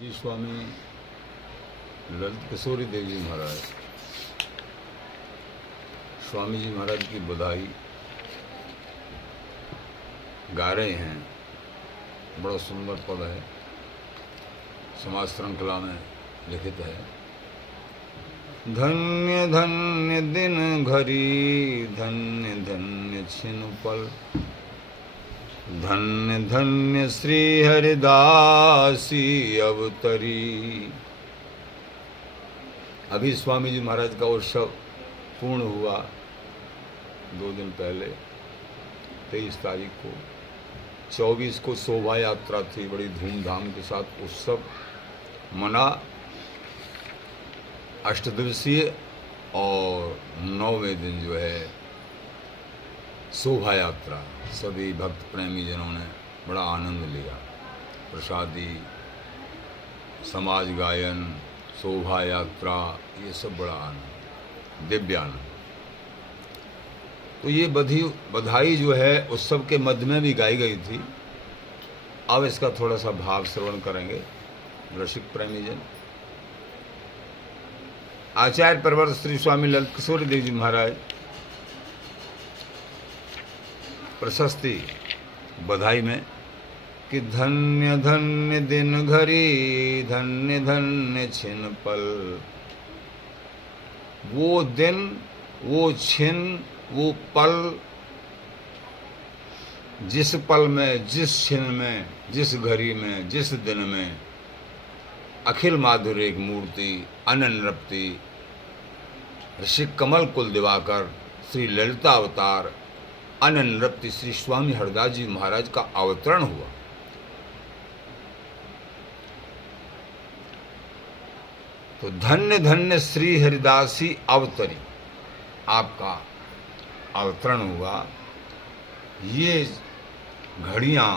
जी स्वामी ललित किशोरी देव जी महाराज, स्वामी जी महाराज की बधाई गा रहे हैं। बड़ा सुंदर पद है, समाज श्रृंखला में लिखित है। धन्य धन्य दिन घड़ी, धन्य धन्य छिन पल, धन्य धन्य श्री हरिदासी अवतरी। अभी स्वामी जी महाराज का उत्सव पूर्ण हुआ 2 दिन पहले, 23 तारीख को। 24 को शोभा यात्रा थी, बड़ी धूमधाम के साथ उत्सव मना। 8 दिवसीय और 9वें दिन जो है शोभा यात्रा, सभी भक्त प्रेमी जनों ने बड़ा आनंद लिया। प्रसादी, समाज गायन, शोभा यात्रा, ये सब बड़ा आनंद, दिव्य आनंद। तो ये बधाई जो है उत्सव के मध्य में भी गाई गई थी। अब इसका थोड़ा सा भाव श्रवण करेंगे रसिक प्रेमी जन। आचार्य प्रवर श्री स्वामी ललित किशोरी देव जी महाराज प्रशस्ति बधाई में कि धन्य धन्य दिन घड़ी, धन्य धन्य छिन पल। वो दिन, वो छिन, वो पल, जिस पल में, जिस छिन में, जिस घड़ी में, जिस दिन में अखिल माधुर्य एक मूर्ति अनन्रप्ति ऋषि कमल कुल दिवाकर श्री ललिता अवतार अनन्रप्ति श्री स्वामी हरदास जी महाराज का अवतरण हुआ। तो धन्य धन्य श्री हरिदासी अवतरी, आपका अवतरण हुआ। ये घड़ियां,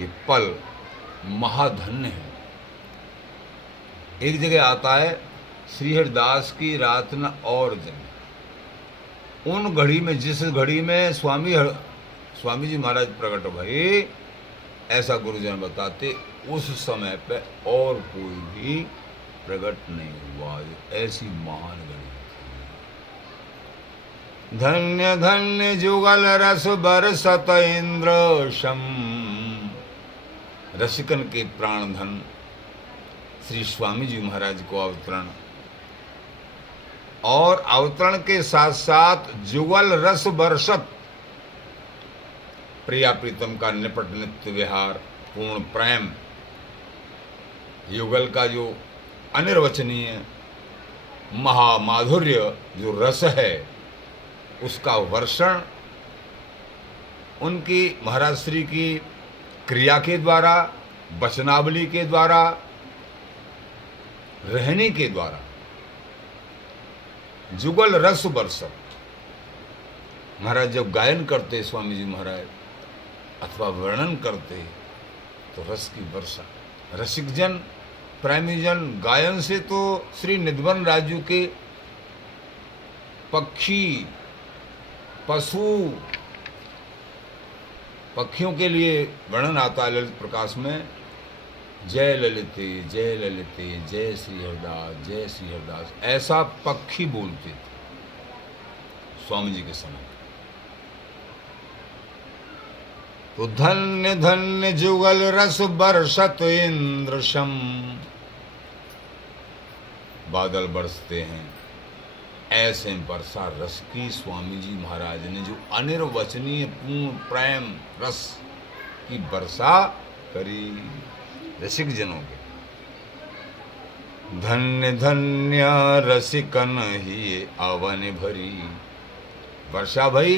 ये पल महाधन्य है। एक जगह आता है श्री हरिदास की रात न और दिन। उन घड़ी में, जिस घड़ी में स्वामी जी महाराज प्रकट भये, ऐसा गुरुजन बताते, उस समय पे और कोई भी प्रकट नहीं हुआ। ऐसी महान घड़ी। धन्य धन्य जुगल रस बरसत इंद्र शम। रसिकन के प्राण धन श्री स्वामी जी महाराज को अवतरण, और अवतरण के साथ साथ जुगल रस बरसत, प्रिया प्रीतम का निपट नित्य विहार, पूर्ण प्रेम, युगल का जो अनिर्वचनीय महामाधुर्य जो रस है, उसका वर्षण उनकी महाराज श्री की क्रिया के द्वारा, वचनावली के द्वारा, रहने के द्वारा जुगल रस बरसत। महाराज जब गायन करते स्वामी जी महाराज अथवा वर्णन करते तो रस की वर्षा। रसिकजन प्रेमीजन गायन से तो श्री निधवन राजू के पक्षी, पशु, पक्षियों के लिए वर्णन आता है ललित प्रकाश में। जय ललिते, जय ललिते, जय श्री हरदास, जय श्री हरदास, ऐसा पक्षी बोलते थे स्वामी जी के समय। तो धन्य धन्य जुगल रस बरसत इंद्रशम। बादल बरसते हैं, ऐसे वर्षा रस की स्वामी जी महाराज ने जो अनिर्वचनीय पूर्ण प्रेम रस की वर्षा करी रसिक जनों के। धन्य धन्य रसिकन ही अवन भरी। वर्षा भई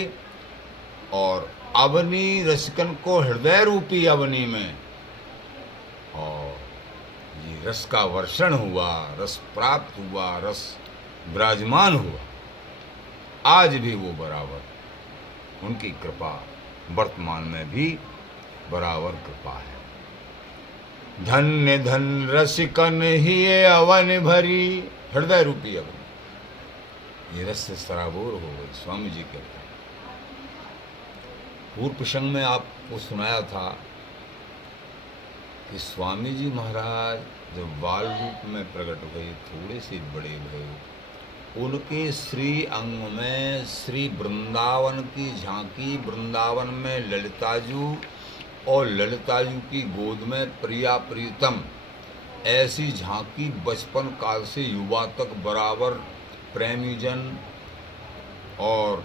और अवनी रसिकन को हृदय रूपी अवनी में, और ये रस का वर्षण हुआ, रस प्राप्त हुआ, रस विराजमान हुआ। आज भी वो बराबर उनकी कृपा वर्तमान में भी बराबर कृपा है। धन्य धन रसिकन ही अवन भरी, हृदय रूपी अवन। ये रस से सराबोर हो गई स्वामी जी के। पूर्व प्रसंग में आपको सुनाया था कि स्वामी जी महाराज जब बाल रूप में प्रकट भये, थोड़े से बड़े भये, उनके श्री अंग में श्री वृंदावन की झांकी, वृंदावन में ललिताजू और ललिताजू की गोद में प्रिया प्रीतम, ऐसी झांकी बचपन काल से युवा तक बराबर प्रेमीजन और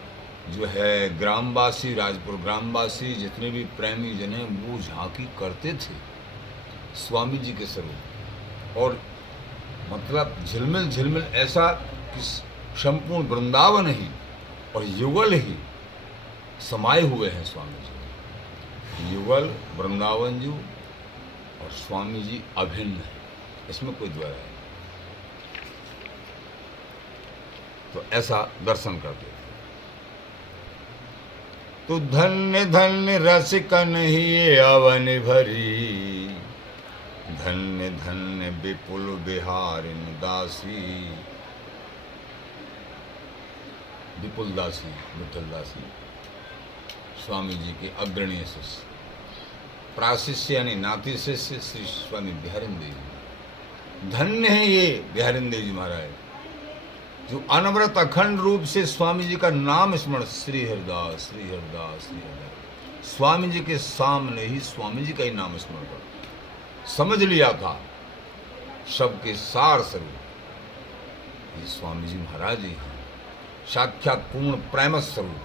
जो है ग्रामवासी, राजपुर ग्रामवासी जितने भी प्रेमी जन हैं वो झांकी करते थे स्वामी जी के स्वरूप। और मतलब झिलमिल झिलमिल ऐसा कि संपूर्ण वृंदावन ही और युगल ही समाये हुए हैं स्वामी जी। युगल, वृंदावन जी और स्वामी जी अभिन्न है, इसमें कोई द्वैत है। तो ऐसा दर्शन करते थे। तो धन्य धन्य रसिकन ही अवन भरी, धन्य धन्य विपुल बिहारिन दासी। विपुल दासी, विठल दासी स्वामी जी के अग्रणी शिष्य, प्राशिष्य यानी नाती शिष्य श्री स्वामी बिहारिंद्र जी। धन्य है ये बिहारिंद्र जी महाराज जो अनवरत अखंड रूप से स्वामी जी का नाम स्मरण, श्री हरिदास श्री हरिदास श्री हरिदास, स्वामी जी के सामने ही स्वामी जी का ही नाम स्मरण कर समझ लिया था सबके सार स्वरूप ये स्वामी जी महाराज ही हैं। साक्षात पूर्ण प्रेम स्वरूप,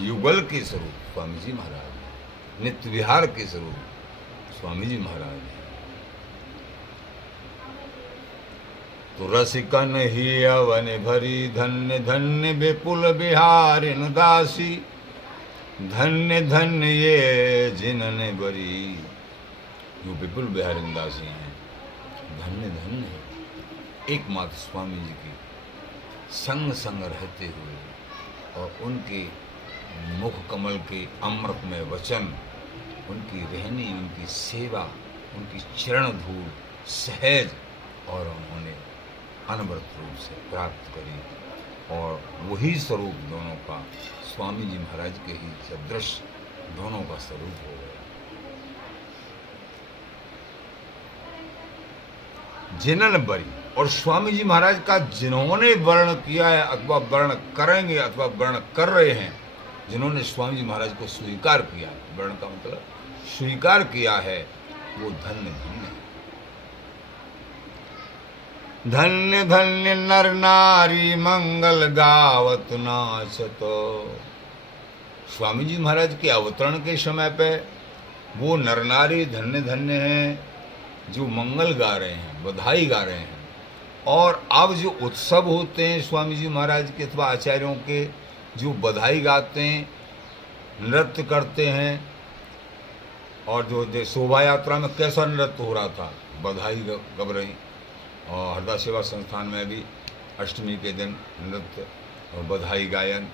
युगल के स्वरूप स्वामी जी महाराज, नित्य विहार के स्वरूप स्वामी जी महाराज। तो रसिकन ही अवन भरी, धन्य धन्य विपुल बिहारिन दासी। धन्य धन्य ये जिनने बरी, जो विपुल बिहारिन दासी हैं, धन्य धन्य है एकमात्र स्वामी जी की संग संग रहते हुए और उनके मुख कमल के अमृत में वचन, उनकी रहनी, उनकी सेवा, उनकी चरण धूल सहज और उन्होंने अनवरत रूप से प्राप्त करी। और वही स्वरूप दोनों का स्वामी जी महाराज के ही सदृश दोनों का स्वरूप हो गया। जिनन बरी, और स्वामी जी महाराज का जिन्होंने वर्ण किया है अथवा वर्ण करेंगे अथवा वर्ण कर रहे हैं, जिन्होंने स्वामी जी महाराज को स्वीकार किया, वर्ण का मतलब स्वीकार किया है, वो धन्य धन्य है। धन्य धन्य नर नारी मंगल गावत नाचत। स्वामी जी महाराज के अवतरण के समय पे वो नर नारी धन्य धन्य हैं जो मंगल गा रहे हैं, बधाई गा रहे हैं। और अब जो उत्सव होते हैं स्वामी जी महाराज के अथवा आचार्यों के, जो बधाई गाते हैं, नृत्य करते हैं, और जो शोभा यात्रा में कैसा नृत्य हो रहा था, बधाई गब रही। और हरदास सेवा संस्थान में भी अष्टमी के दिन नृत्य और बधाई गायन,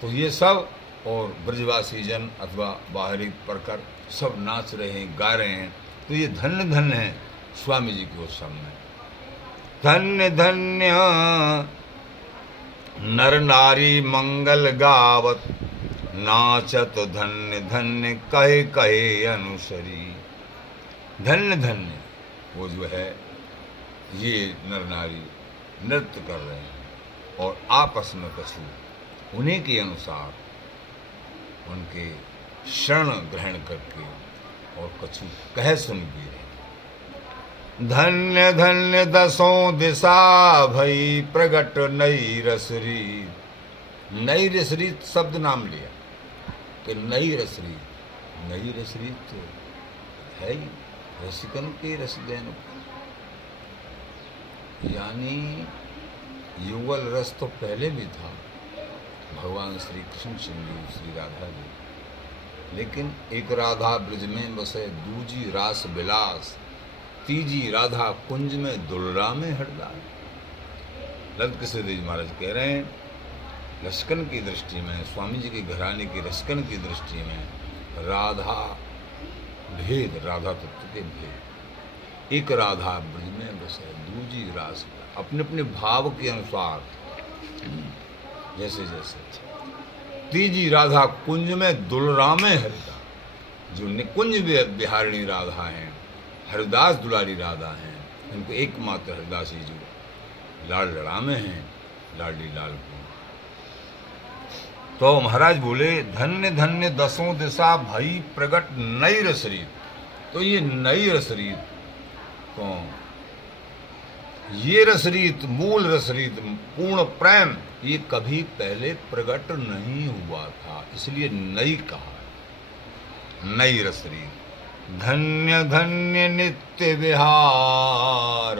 तो ये सब, और ब्रजवासी जन अथवा बाहरी प्रकर सब नाच रहे हैं, गा रहे हैं। तो ये धन्य धन्य है स्वामी जी के उत्सव में। धन्य धन्य नर नारी मंगल गावत नाचत, धन्य धन्य कहे कहे अनुसरी। धन्य धन्य वो जो है ये नर नारी नृत्य कर रहे हैं और आपस में कछु उन्हीं के अनुसार उनके शरण ग्रहण करके और कछु कह सुन भी रहे। धन्य धन्य दसों दिशा भई प्रगट नई रसरी। नई रसरी शब्द नाम लिया कि नई रसरी, नई रसरी तो है ही रसिकन के रसदेन, यानी युगल रस तो पहले भी था, भगवान श्री कृष्ण श्री राधा जी, लेकिन एक राधा ब्रज में बसे दूजी रास विलास, तीजी राधा कुंज में दुलरा में हरदास। ललित कृष्ण देव महाराज कह रहे हैं रसिकन की दृष्टि में, स्वामी जी के घराने की रसिकन की दृष्टि में राधा भेद, राधा तत्व के भेद। एक राधा ब्रज में बसे दूजी रास, अपने अपने भाव के अनुसार जैसे जैसे। तीजी राधा कुंज में दुलरामे हरिदा, जो निकुंज बिहारिणी राधा हैं, हरिदास दुलारी राधा हैं, इनको एकमात्र हरिदास जी जो लाल लड़ामे हैं, लाडली लाल को। तो महाराज बोले धन्य धन्य दसों दिशा भई प्रगट नई रसरीत। तो ये नई रसरीत कौन? ये रसरीत, मूल रसरीत, पूर्ण प्रेम, ये कभी पहले प्रकट नहीं हुआ था, इसलिए नई कहा, नई रसरीत। धन्य धन्य नित्य विहार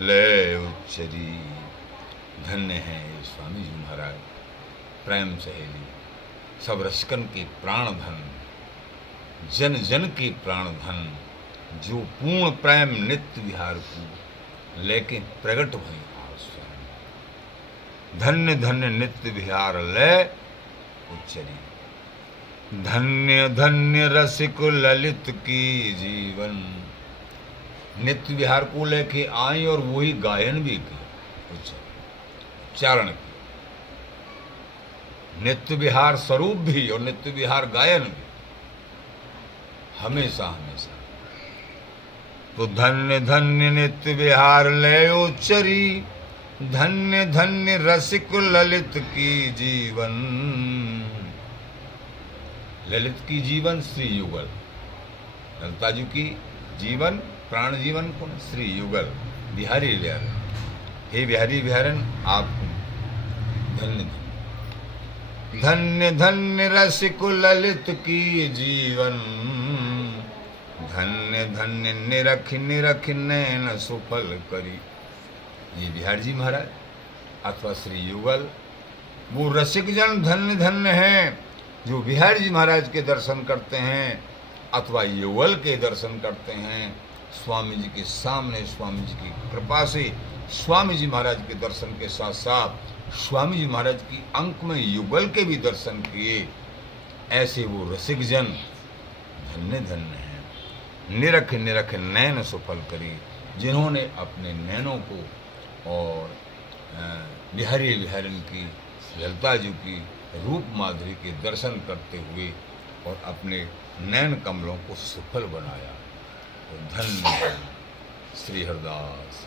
ले उच्चरी। धन्य है स्वामी जी महाराज, प्रेम सहेली, सब रसिकन के प्राण धन, जन जन के प्राण धन, जो पूर्ण प्रेम नित्य विहार को लेकिन प्रगट भई स्वयं। धन्य धन्य नित्य विहार ले उच्चरी। धन्य धन्य रसिक ललित की जीवन। नित्य विहार को लेके आई और वही गायन भी किया, उच्चारण किया। नित्य विहार स्वरूप भी और नित्य विहार गायन भी, हमेशा हमेशा। तो धन्य धन्य नित्य विहार ले उच्चरी। धन्य धन्य रसिक ललित की जीवन। ललित की जीवन श्री युगल, ललिता जी की जीवन, प्राण जीवन कौन? श्री युगल, बिहारी बिहारन। हे बिहारी बिहारन, आपको धन्य धन्य धन्य रसिक ललित की जीवन। धन्य धन्य निरख निरख नैन सुफल करी। ये बिहारी जी महाराज अथवा श्री युगल, वो रसिक जन धन्य धन्य हैं जो बिहारी जी महाराज के दर्शन करते हैं अथवा युगल के दर्शन करते हैं। स्वामी जी के सामने, स्वामी जी की कृपा से स्वामी जी महाराज के दर्शन के साथ साथ स्वामी जी महाराज की अंक में युगल के भी दर्शन किए। ऐसे वो रसिक जन धन्य धन्य हैं। निरख निरख नैन सुफल करी, जिन्होंने अपने नैनों को और बिहारी बिहारन की, ललिता जी की रूप माधुरी के दर्शन करते हुए और अपने नैन कमलों को सुफल बनाया। तो धन्य श्री हरदास।